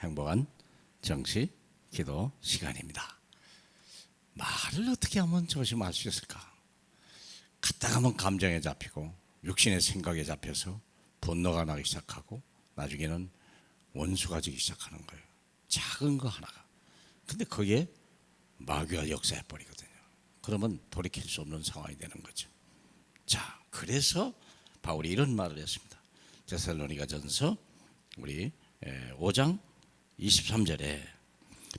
행복한 정시 기도 시간입니다. 말을 어떻게 하면 조심할 수 있을까? 갔다 가면 감정에 잡히고 육신의 생각에 잡혀서 분노가 나기 시작하고 나중에는 원수가 되기 시작하는 거예요. 작은 거 하나가. 근데 그게 마귀가 역사해 버리거든요. 그러면 돌이킬 수 없는 상황이 되는 거죠. 자, 그래서 바울이 이런 말을 했습니다. 데살로니가전서 우리 5장 23절에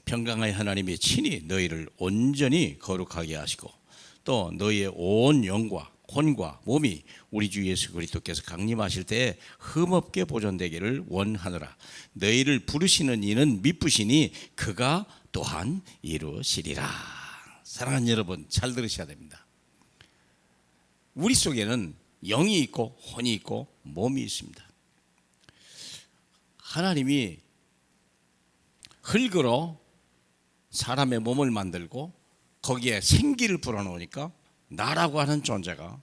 평강의 하나님이 친히 너희를 온전히 거룩하게 하시고 또 너희의 온 영과 혼과 몸이 우리 주 예수 그리스도께서 강림하실 때에 흠없게 보존되기를 원하노라. 너희를 부르시는 이는 미쁘시니 그가 또한 이루시리라. 사랑하는 여러분, 잘 들으셔야 됩니다. 우리 속에는 영이 있고 혼이 있고 몸이 있습니다. 하나님이 흙으로 사람의 몸을 만들고 거기에 생기를 불어넣으니까 나라고 하는 존재가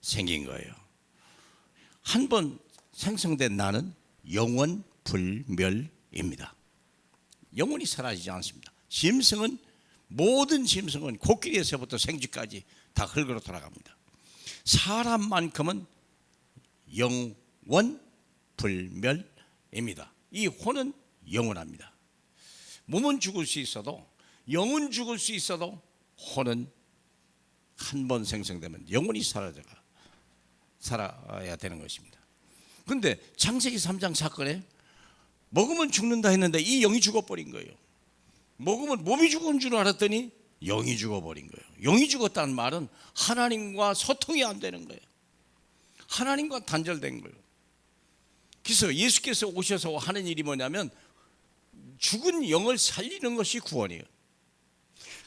생긴 거예요. 한 번 생성된 나는 영원 불멸입니다. 영원히 사라지지 않습니다. 짐승은, 모든 짐승은 코끼리에서부터 생쥐까지 다 흙으로 돌아갑니다. 사람만큼은 영원 불멸입니다. 이 혼은 영원합니다. 몸은 죽을 수 있어도, 영은 죽을 수 있어도 혼은 한 번 생성되면 영원히 살아야 되는 것입니다. 그런데 창세기 3장 사건에 먹으면 죽는다 했는데 이 영이 죽어버린 거예요. 먹으면 몸이 죽은 줄 알았더니 영이 죽어버린 거예요. 영이 죽었다는 말은 하나님과 소통이 안 되는 거예요. 하나님과 단절된 거예요. 그래서 예수께서 오셔서 하는 일이 뭐냐면 죽은 영을 살리는 것이 구원이에요.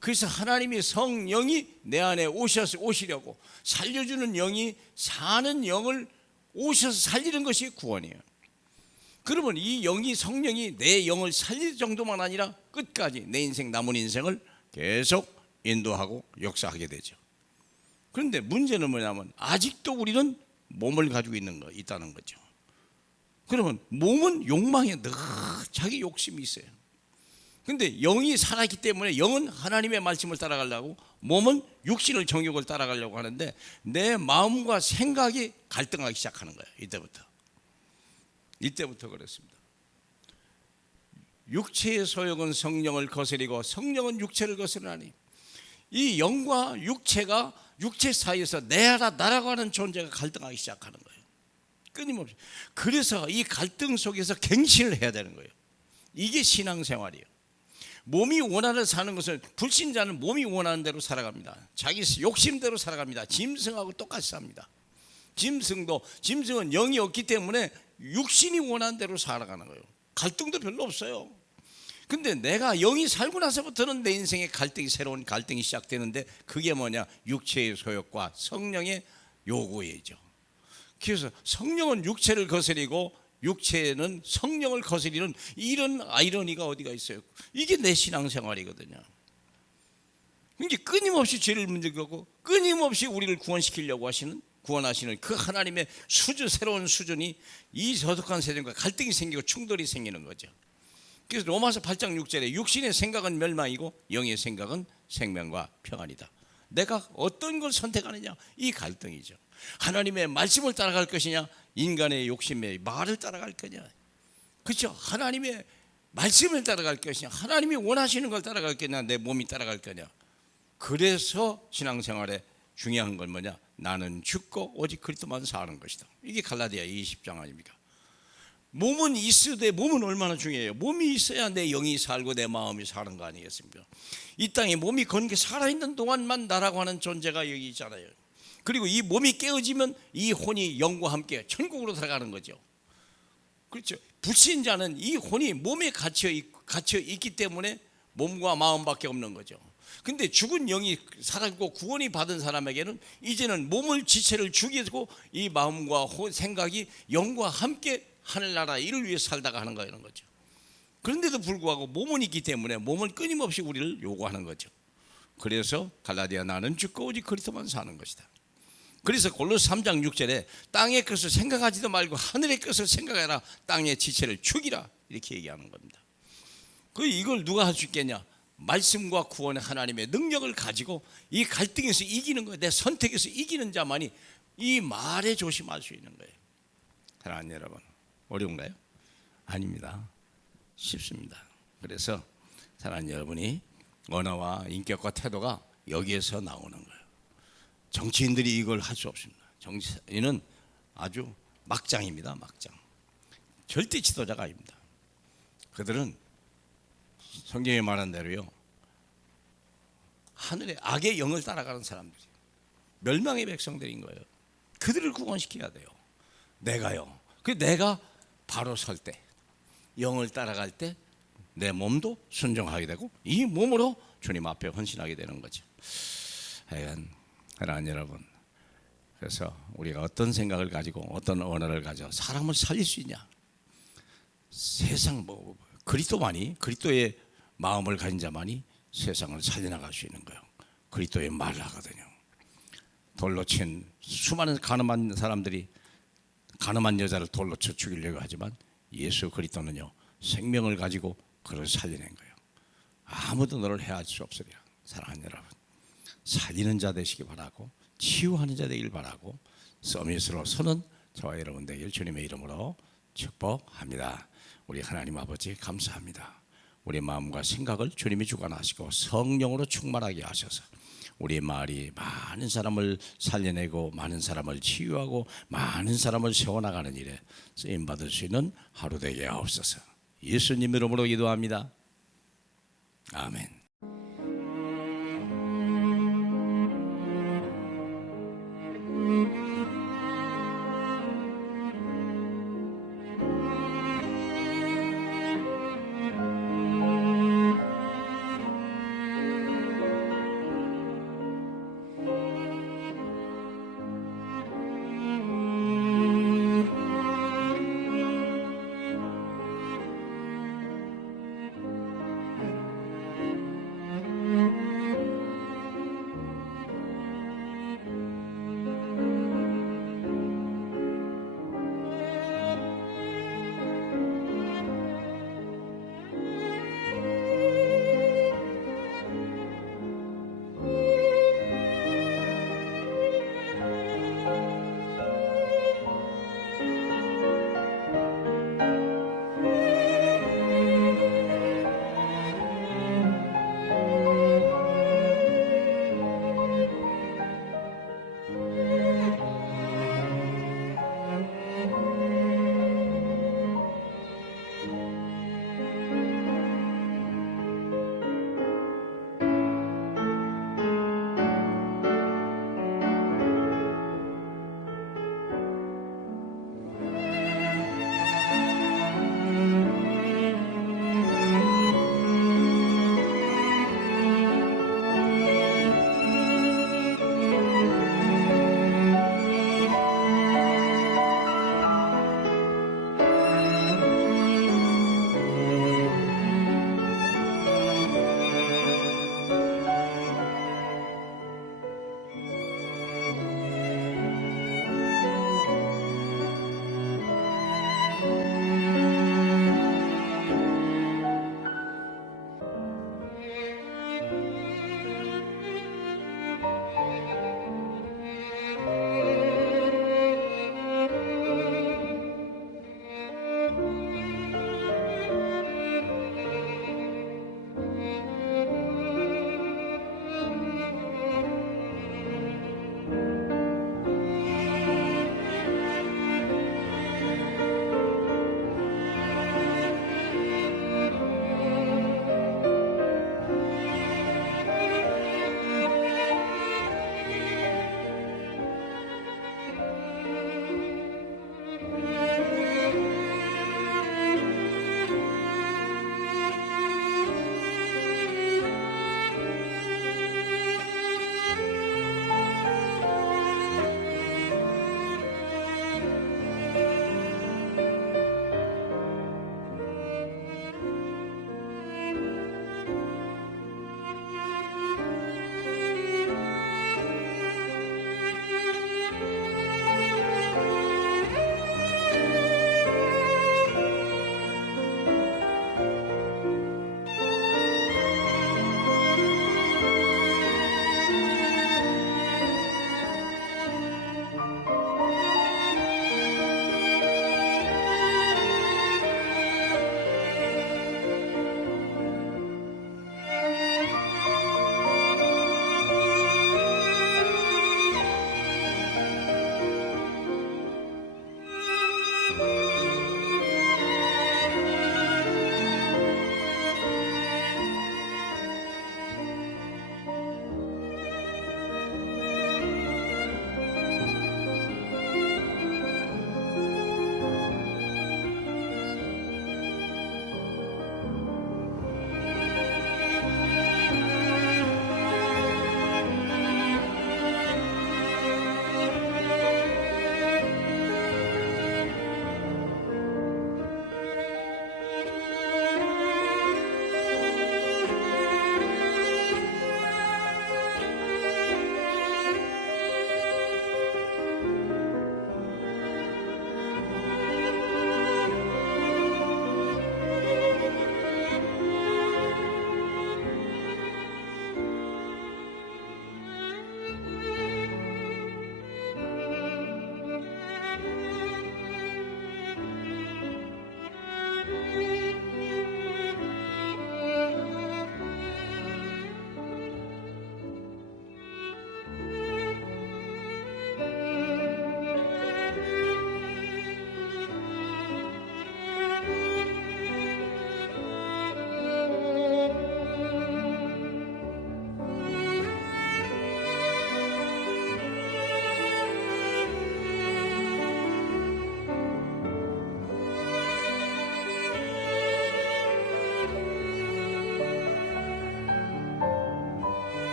그래서 하나님이 성령이 내 안에 오시려고 살려주는 영이, 사는 영을 오셔서 살리는 것이 구원이에요. 그러면 이 영이, 성령이 내 영을 살릴 정도만 아니라 끝까지 내 인생, 남은 인생을 계속 인도하고 역사하게 되죠. 그런데 문제는 뭐냐면 아직도 우리는 몸을 가지고 있다는 거죠. 그러면 몸은 욕망에 늘 자기 욕심이 있어요. 근데 영이 살아있기 때문에 영은 하나님의 말씀을 따라가려고, 몸은 육신의 정욕을 따라가려고 하는데 내 마음과 생각이 갈등하기 시작하는 거예요. 이때부터 그렇습니다. 육체의 소욕은 성령을 거스리고 성령은 육체를 거스르나니, 이 영과 육체가, 육체 사이에서 나라고 하는 존재가 갈등하기 시작하는 거예요. 끊임없이. 그래서 이 갈등 속에서 갱신을 해야 되는 거예요. 이게 신앙생활이에요. 몸이 원하는 사는 것은, 불신자는 몸이 원하는 대로 살아갑니다. 자기 욕심대로 살아갑니다. 짐승하고 똑같이 삽니다. 짐승은 영이 없기 때문에 육신이 원하는 대로 살아가는 거예요. 갈등도 별로 없어요. 근데 내가 영이 살고 나서부터는 내 인생에 새로운 갈등이 시작되는데 그게 뭐냐? 육체의 소욕과 성령의 요구이죠. 그래서 성령은 육체를 거스리고 육체는 성령을 거스리는 이런 아이러니가 어디가 있어요? 이게 내 신앙생활이거든요. 이게 끊임없이 죄를 문제고 끊임없이 우리를 구원하시는 그 하나님의 새로운 수준이 이 저속한 세상과 갈등이 생기고 충돌이 생기는 거죠. 그래서 로마서 8장 6절에 육신의 생각은 멸망이고 영의 생각은 생명과 평안이다. 내가 어떤 걸 선택하느냐, 이 갈등이죠. 하나님의 말씀을 따라갈 것이냐, 인간의 욕심의 말을 따라갈 거냐. 그렇죠? 하나님의 말씀을 따라갈 것이냐, 하나님이 원하시는 걸 따라갈 거냐, 내 몸이 따라갈 거냐. 그래서 신앙생활에 중요한 건 뭐냐? 나는 죽고 오직 그리스도만 사는 것이다. 이게 갈라디아 20장 아닙니까? 몸은 있으되, 몸은 얼마나 중요해요. 몸이 있어야 내 영이 살고 내 마음이 사는 거 아니겠습니까? 이 땅에 몸이 건게 살아있는 동안만 나라고 하는 존재가 여기 있잖아요. 그리고 이 몸이 깨어지면 이 혼이 영과 함께 천국으로 들어가는 거죠. 그렇죠? 불신자는 이 혼이 몸에 갇혀 있기 때문에 몸과 마음밖에 없는 거죠. 근데 죽은 영이 살았고 구원이 받은 사람에게는 이제는 몸을, 지체를 죽이고 이 마음과 생각이 영과 함께 하늘나라 일을 위해 살다가 하는 거죠. 그런데도 불구하고 몸은 있기 때문에 몸은 끊임없이 우리를 요구하는 거죠. 그래서 갈라디아 나는 죽고 오직 그리스도만 사는 것이다. 그래서 골로새 3장 6절에 땅의 것을 생각하지도 말고 하늘의 것을 생각해라. 땅의 지체를 죽이라. 이렇게 얘기하는 겁니다. 이걸 누가 할 수 있겠냐? 말씀과 구원의 하나님의 능력을 가지고 이 갈등에서 이기는 거예요. 내 선택에서 이기는 자만이 이 말에 조심할 수 있는 거예요. 사랑하는 여러분, 어려운가요? 아닙니다. 쉽습니다. 그래서 사랑하는 여러분이 언어와 인격과 태도가 여기에서 나오는 거예요. 정치인들이 이걸 할 수 없습니다. 정치인은 아주 막장입니다. 막장. 절대 지도자가 아닙니다. 그들은 성경에 말한 대로요, 하늘의 악의 영을 따라가는 사람들이 멸망의 백성들인 거예요. 그들을 구원시켜야 돼요. 내가요. 내가 바로 설 때, 영을 따라갈 때 내 몸도 순종하게 되고 이 몸으로 주님 앞에 헌신하게 되는 거죠. 하여간 사랑하는 여러분, 그래서 우리가 어떤 생각을 가지고 어떤 언어를 가져 사람을 살릴 수 있냐? 세상 그리스도의 마음을 가진 자만이 세상을 살려나갈 수 있는 거예요. 그리스도의 말을 하거든요. 돌로 친 수많은 가늠한 사람들이 가늠한 여자를 돌로 쳐 죽이려고 하지만 예수 그리스도는요, 생명을 가지고 그를 살려낸 거예요. 아무도 너를 해할 수 없으리라. 사랑하는 여러분, 살리는 자 되시기 바라고 치유하는 자 되길 바라고 서밋으로 서는 저와 여러분 되길 주님의 이름으로 축복합니다. 우리 하나님 아버지 감사합니다. 우리 마음과 생각을 주님이 주관하시고 성령으로 충만하게 하셔서 우리의 말이 많은 사람을 살려내고 많은 사람을 치유하고 많은 사람을 세워나가는 일에 쓰임받을 수 있는 하루 되게 하옵소서. 예수님 이름으로 기도합니다. 아멘.